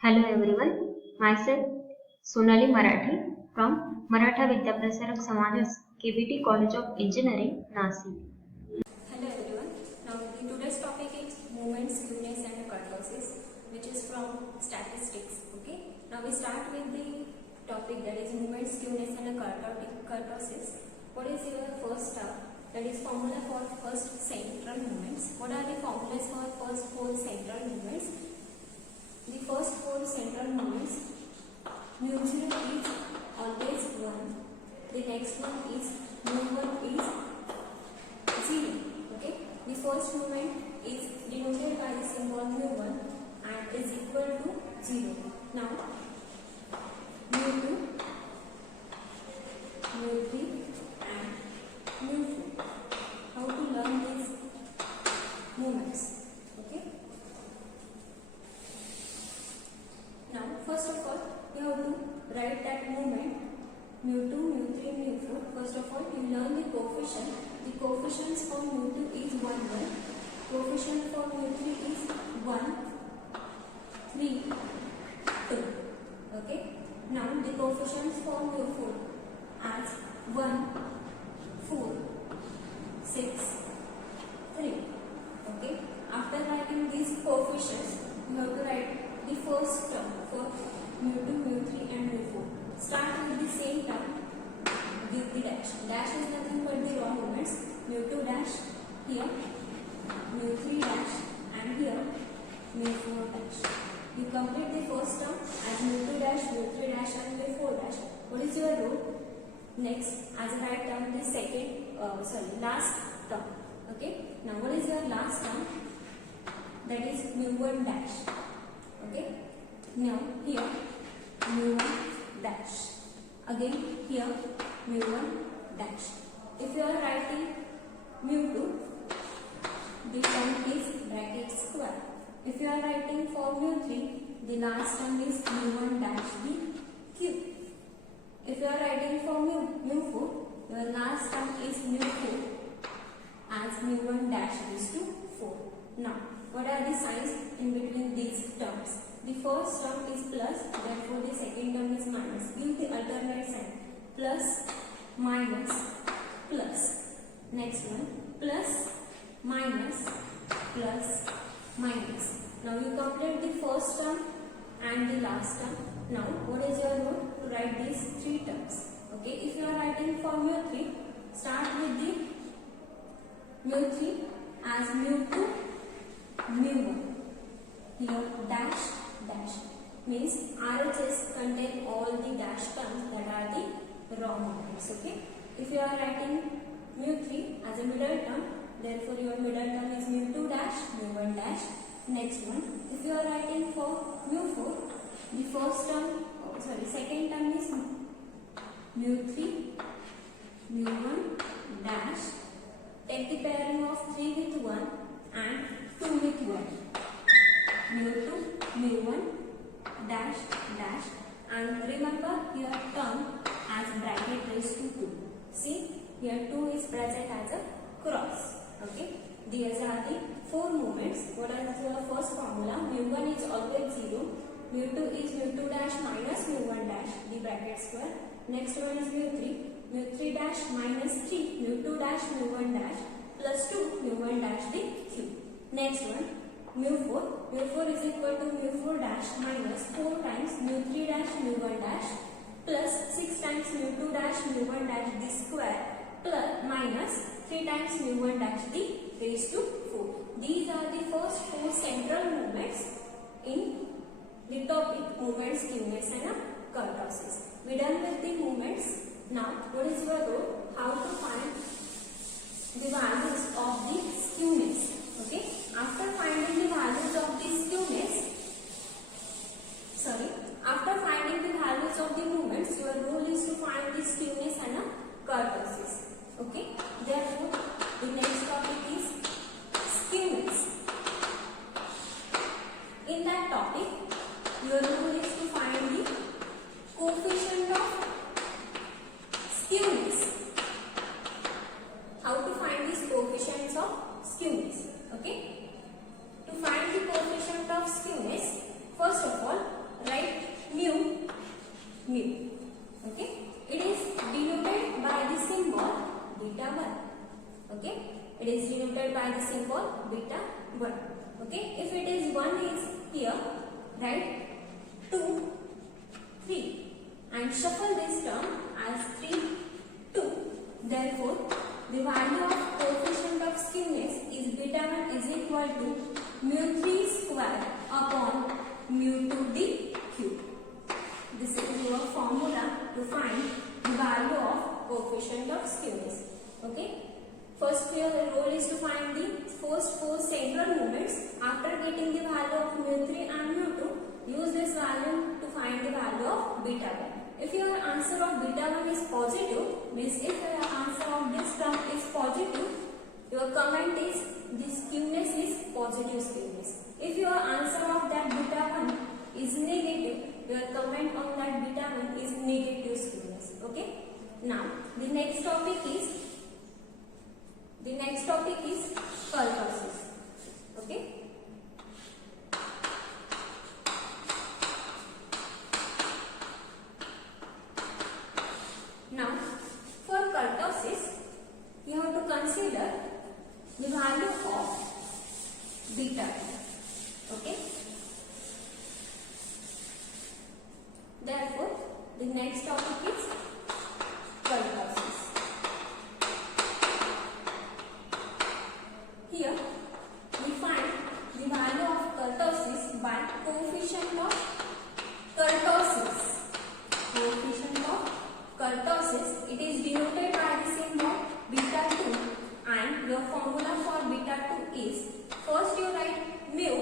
Hello everyone, myself Sonali Marathi from Maratha Vidyaprasarak Samajas KBT College of Engineering, Nasik. Hello everyone. Now the today's topic is movements, skewness and kurtosis, which is from statistics. Okay. Now we start with the topic that is movements, skewness and kurtosis. What is your first term? That is formula for first central movements. What are the formulas for first four central movements? The first four central movements, mu 0 is always 1. The next one is mu 1 is 0. Okay. The first movement is denoted by the symbol mu1 and is equal to 0. Now, mu2, mu3 and mu4. How to learn these movements? Okay. Now, first of all, you have to write that movement mu2, mu3, mu4. First of all, you learn the coefficient. The coefficients for mu2 is 1, 1. Coefficient for mu3 is 1, 3, 2. Okay. Now, the coefficients for mu4 as 1, 4, 6, 3. Okay. After writing these coefficients, you have to write the first term for mu2, mu3 and mu4. Start with the same term, give the dash. Dash is nothing but the raw movements. mu2 dash here, mu3 dash and here, mu4 dash. You complete the first term as mu2 dash, mu3 dash and mu4 dash. What is your rule? Next, as a right term, the last term. Okay. Now, what is your last term? That is mu1 dash. Okay. Now, here, mu1 dash. Again, here, mu1 dash. If you are writing mu2, the term is bracket square. If you are writing for mu3, the last term is mu1 dash the cube. If you are writing for mu4, your last term is mu4 as mu1 dash is to 4. Now, what are the signs in between these terms? The first term is plus, therefore the second term is minus. Give the alternate sign. Plus, minus, plus. Next one, plus, minus, plus, minus. Now you complete the first term and the last term. Now, what is your rule? To write these three terms. Okay, if you are writing for mu3, start with the mu3 as mu2, mu1. Here, dash, dash means RHS contain all the dash terms that are the raw movements. Okay. If you are writing mu3 as a middle term, therefore your middle term is mu2 dash, mu1 dash. Next one, if you are writing for mu4, the second term is mu3, mu1 dash. Take the pairing of 3 with 1 and 2 with 1. mu2, mu1 dash, dash, and remember your term as bracket raised to 2. See, here 2 is present as a cross. Okay, these are the four movements. What is your first formula? mu1 is always 0, mu2 is mu2 dash minus mu1 dash, the bracket square. Next one is mu3 dash minus 3, mu2 dash mu1 dash plus 2 mu1 dash the cube. Next one, mu4 is equal to mu4 dash minus 4 times mu3 dash mu1 dash plus 6 times mu2 dash mu1 dash the square plus minus 3 times mu1 dash the raised to 4. These are the first four central movements in the topic movements, skewness and kurtosis. We done with the movements. Now, what is your role? How to find the values of the skewness? Okay. After finding the values of the movements, your role is to find the skewness and kurtosis. Okay. Therefore, the next topic is skewness. In that topic, your role is to find the coefficient of skewness. How to find these coefficients of skewness? Okay. To find the coefficient of skewness, first of all, Okay. First your role is to find the first four central moments. After getting the value of mu3 and mu2, use this value to find the value of beta 1. If your answer of beta 1 is positive, means if your answer of this term is positive, your comment is this skewness is positive skewness. If your answer of that beta 1 is negative, your comment on that beta 1 is negative skewness. Okay. Now the next topic is kurtosis. Okay. Now for kurtosis, you have to consider the value of beta. Okay. Therefore, the next topic is kurtosis. Here we find the value of kurtosis by coefficient of kurtosis. Coefficient of kurtosis, it is denoted by the symbol beta 2, and your formula for beta 2 is, first you write mu.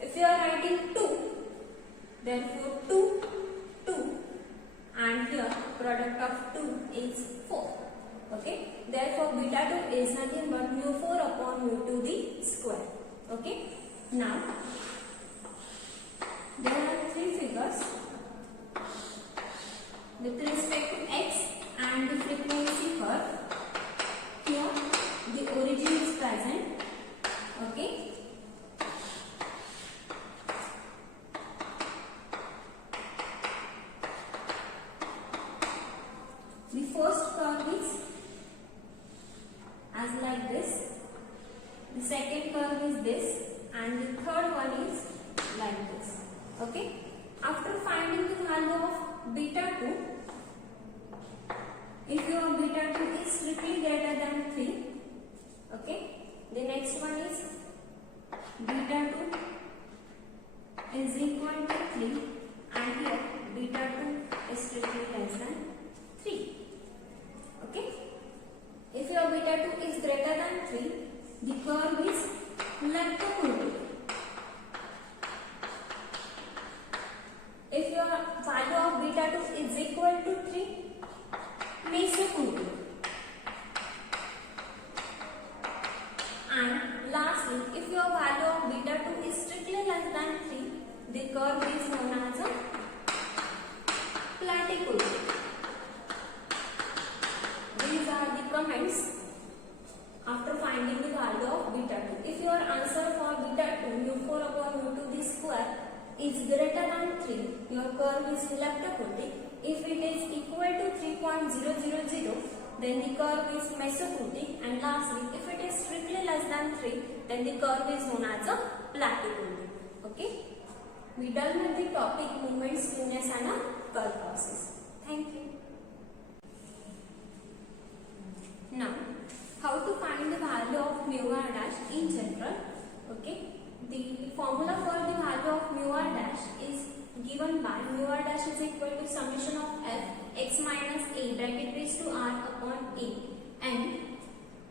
If you are writing 2, therefore 2, and here product of 2 is 4. Okay, therefore beta 2 is nothing but mu 4 upon mu 2 the square. Okay, now there are three figures with respect to x and the frequency curve. Here the origin is present. Okay, the first curve is as like this, the second curve is this, and the third one is like this. Okay, after finding the value of beta 2, if your beta 2 is strictly greater than 3, okay, the next one is beta 2 is equal to 3, and here beta 2 is strictly less than 3. Okay, if your beta 2 is greater than 3, the curve is leptokurtic. If your value of beta 2 is equal to 3, mesokurtic. And lastly, if your value of beta 2 is strictly less than 3, the curve is known as a platykurtic. These are the comments after finding the value of beta 2. If your answer for beta 2 mu 4 upon mu 2 the square is greater than 3, your curve is leptokurtic. If it is equal to 3.000, then the curve is mesokurtic, and lastly, if it is strictly less than 3, then the curve is known as a platykurtic. Okay, we done with the topic movement, skewness and a kurtosis. Thank you. Now, how to find the value of mu r dash in general? Okay, the formula for the value of mu r dash is given by mu r dash is equal to summation of f x minus a bracket raised to r upon a, and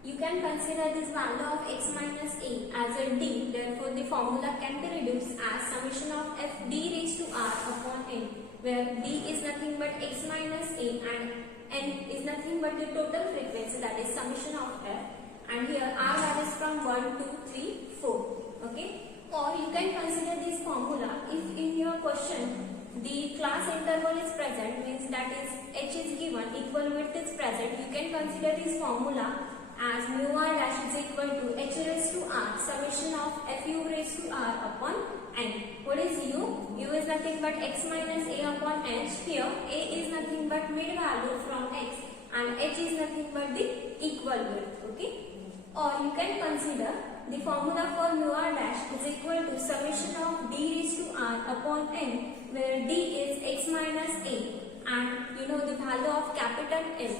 you can consider this value of x minus a as a d. Therefore, the formula can be reduced as summation of f d raised to r upon n, where d is nothing but x minus a and n is nothing but the total frequency, that is summation of f, and here r varies from 1, 2, 3, 4. Okay, or you can consider this formula if in your question the class interval is present, means that is h is given, equal width is present, you can consider this formula as mu r dash is equal to h raised to r summation of fu raised to r upon n. What is u? U is nothing but x minus a upon h. Here a is nothing but mid value from x, and h is nothing but the equal width. Okay, or you can consider the formula for mu r dash is equal to summation of d raised to r upon n, where d is x minus a, and you know the value of capital N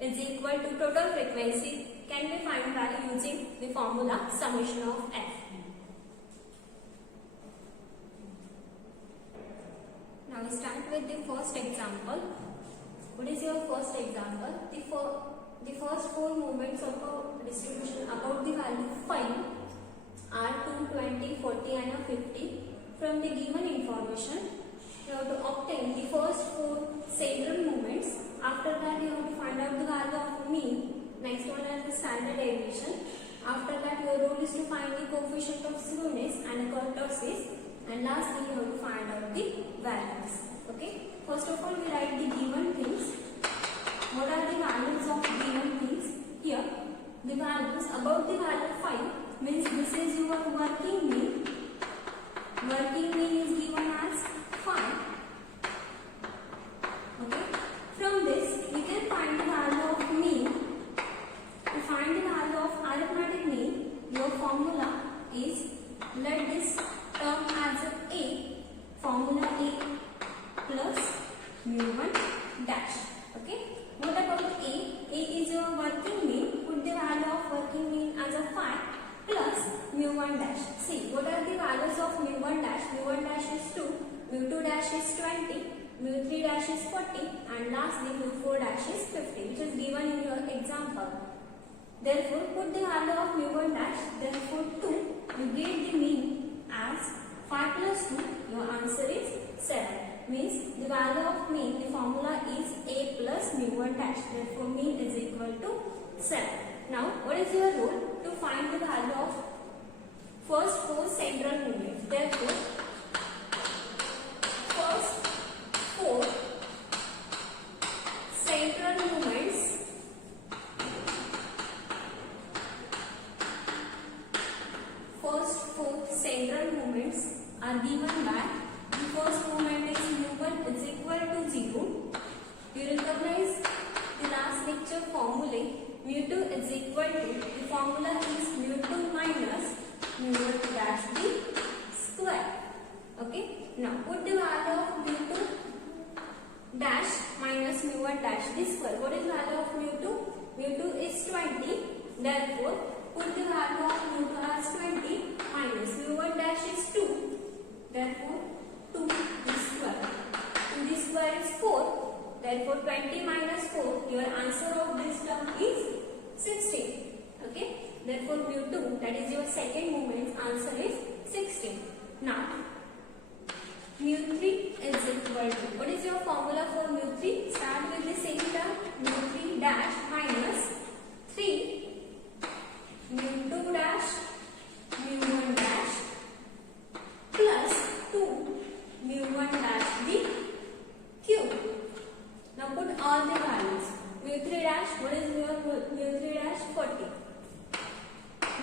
is equal to total frequency can be found by using the formula summation of f. Now we start with the first example. What is your first example? The first four moments of a distribution about the value 5 are 2, 20, 40 and 50. From the given information, you have to obtain the first four central moments. After that, you have to find out the value of mean. Next one is the standard deviation. After that, your role is to find the coefficient of slowness and kurtosis. And lastly, you have to find out the values. Okay. First of all, we write the given things. What are the values of given things? Here, the values about the value 5 means this is your working mean. Working mean is given as 5. Okay. From this, we can find the value of mean. To find the value of arithmetic mean, your formula is, let this term as A, formula A plus mu1 dash. Okay. What about A? A is your working mean. Put the value of working mean as a 5 plus mu1 dash. See, what are the values of mu1 dash? mu1 dash is 2, mu2 dash is 20, mu3 dash is 40 and lastly mu4 dash is 50, which is given in your example. Therefore, put the value of mu1 dash, therefore 2, you get the mean as 5 plus 2, your answer is 7. Means the value of mean, the formula is A plus mu1 dash, therefore mean is equal to 7. Now, what is your rule? To find the value of first four central moments. Therefore, first four central moments are given by the first moment is mu1 is equal to 0. You recognize the last lecture formulae. mu2 is equal to, the formula is mu2 minus mu1 dash the square. Okay. Now put the value of mu2 dash minus mu1 dash the square. What is the value of mu2? mu2 is 20. Therefore, put the value of mu2 as 20 minus mu1 dash is 2. Therefore, 2 the square. 2 the square is 4. Therefore, 20 minus 4, your answer of this term is 16. Okay. Therefore, mu2, that is your second movement's answer is 16. Now, mu3 is equal to, what is your formula for mu3? Start with the same term, mu3 dash minus 3 mu2 dash mu1 dash plus 2 mu1 dash the cube. Now put all the values. mu3 dash, what is your mu3 dash? 40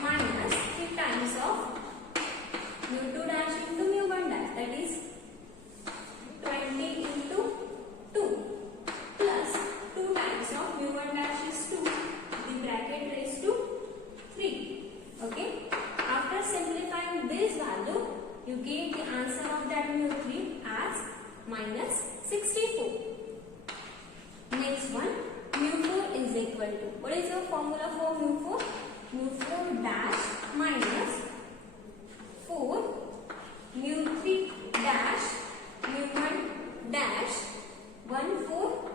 minus 3 times of mu2 dash into mu1 dash, that is 20 into 2 plus 2 times of mu1 dash is 2, the bracket raised to 3. Okay. After simplifying this value, you get the answer of that mu3 as minus 64. Next one, mu4 is equal to, what is your formula for mu4? mu4 dash minus 4 mu3 dash mu1 dash 1 4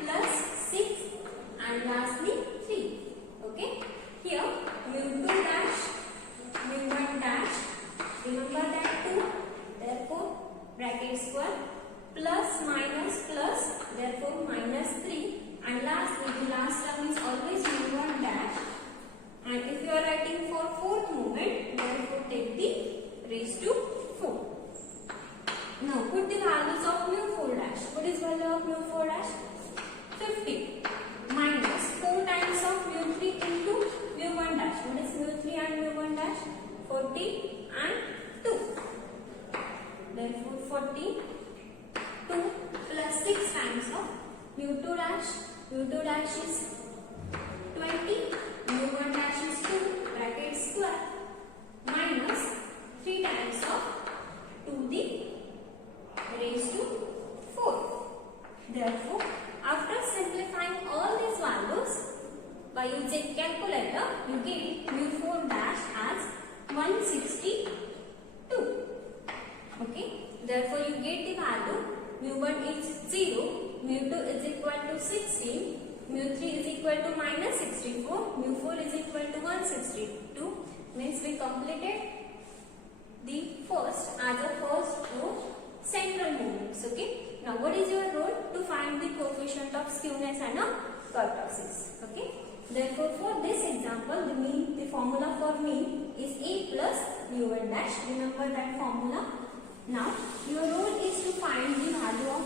plus 6 and lastly 3. Okay. Here mu2 dash mu1 dash, remember that 2, therefore bracket square plus minus plus, therefore minus 3 and lastly the last term is always mu1 dash, and if you are writing for fourth moment, therefore take the raised to 4. Now put the values of mu4 dash. What is value of mu4 dash? 50 minus 4 times of mu3 into mu1 dash. What is mu3 and mu1 dash? 40 and 2. Therefore 40 2 plus 6 times of mu2 dash. mu2 dash is 20. mu1 dash is 2 bracket square minus 3 times of 2 the raised to 4. Therefore, after simplifying all these values by using calculator, you get mu4 dash as 162. Okay. Therefore, you get the value mu1 is 0, mu2 is equal to 16, mu3 is equal to minus 64, mu4 is equal to 162. Means we completed the first as a first row central movements. Okay. Now what is your role? To find the coefficient of skewness and kurtosis. Okay. Therefore, for this example, the formula for mean is A plus mu1 dash. Remember that formula. Now, your role is to find the value of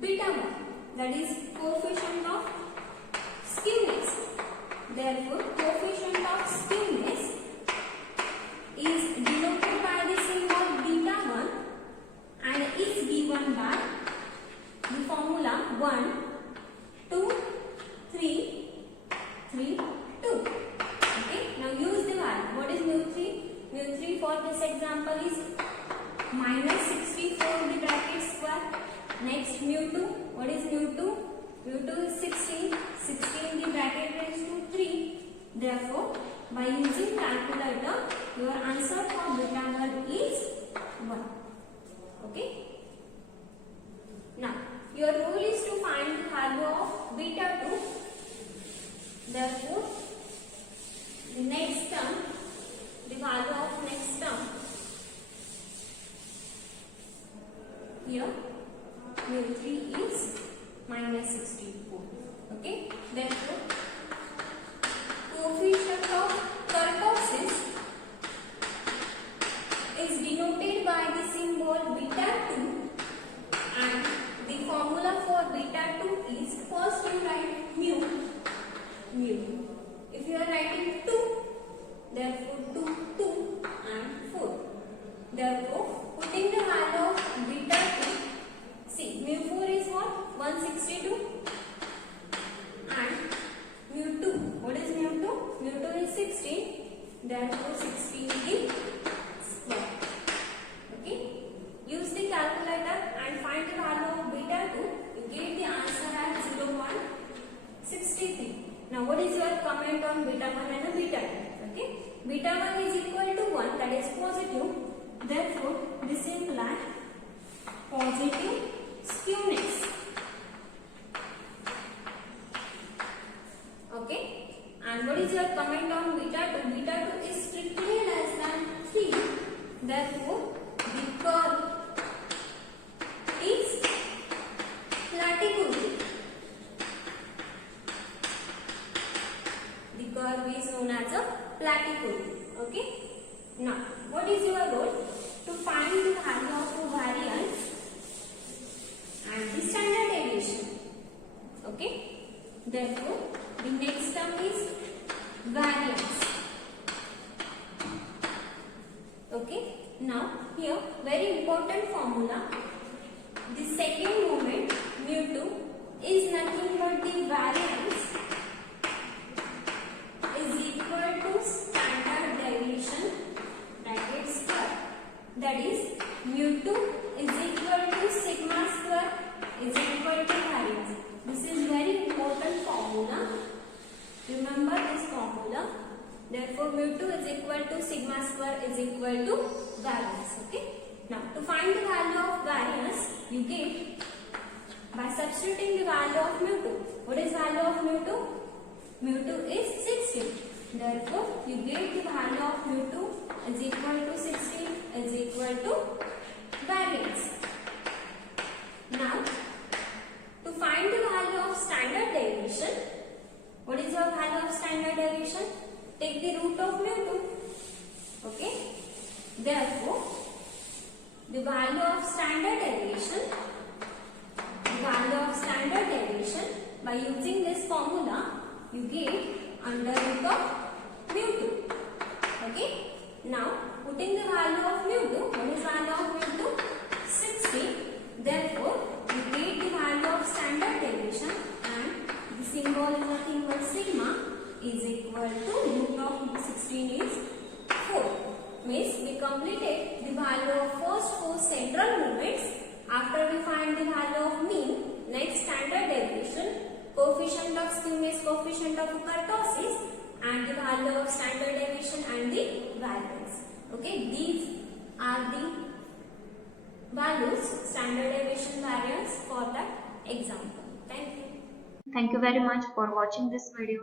beta 1, that is coefficient of skewness. Therefore, coefficient of skewness is denoted by the symbol beta 1 and is given by the formula 1, 2, 3, 3, 2. Okay. Now use the value. What is mu3? Mu3 for this example is minus 64 in the bracket square. Next mu2. What is mu2? mu2 is 16. 16 in the bracket raised to 3. Therefore, by using calculator, your answer for beta 1 is 1. Okay. Now, your role is to find the value of beta 2. Therefore, the next term, the value of next term, here mu3 is minus 64. Okay. Therefore, coefficient of kurtosis is denoted by the symbol beta 2 and the formula for beta 2 is first you write mu. If you are writing 2, therefore 2, 2 and 4. Therefore, putting the value of beta 2, see mu4 is what? 162 and mu2. What is mu2? mu2 is 16. Therefore, 16 is square. Okay. Use the calculator and find the value of beta 2. You get the answer as 0.63. Now, what is your comment on beta 1 and beta 2? Okay. Beta 1 is equal to 1, that is positive. Therefore, this implies positive skewness. Okay. And what is your comment on beta 2? Beta 2 is strictly less than 3. Therefore, the curve is platypus. The curve is known as a platypus. Okay. Now, what is your role? To find the value of variance and the standard deviation. Okay. Therefore, the next term is variance. Okay. Now, here very important formula. The second moment mu2 is nothing but the variance is equal to standard deviation bracket square. That is mu2 is equal to sigma square is equal to variance. This is very important formula. Remember this formula. Therefore, mu2 is equal to sigma square is equal to variance. Okay. Now, to find the value of variance, you get by substituting the value of mu2. What is value of mu2? mu2 is 16. Therefore, you get the value of mu2 is equal to 16 is equal to variance. Now, to find the value of standard deviation, what is your value of standard deviation? Take the root of mu2. Okay. Therefore, the value of standard deviation, by using this formula, you get under root of mu2. Okay. Now, putting the value of mu2, what is value of mu2? 60. Therefore, you get the value of standard deviation and the symbol is nothing but sigma is equal to root of 16 is 4. Means we completed the value of first 4 central movements. After we find the value of mean, next standard deviation, coefficient of skewness, coefficient of kurtosis, and the value of standard deviation and the variance. Okay, these are the values, standard deviation, variance example. Thank you. Thank you very much for watching this video.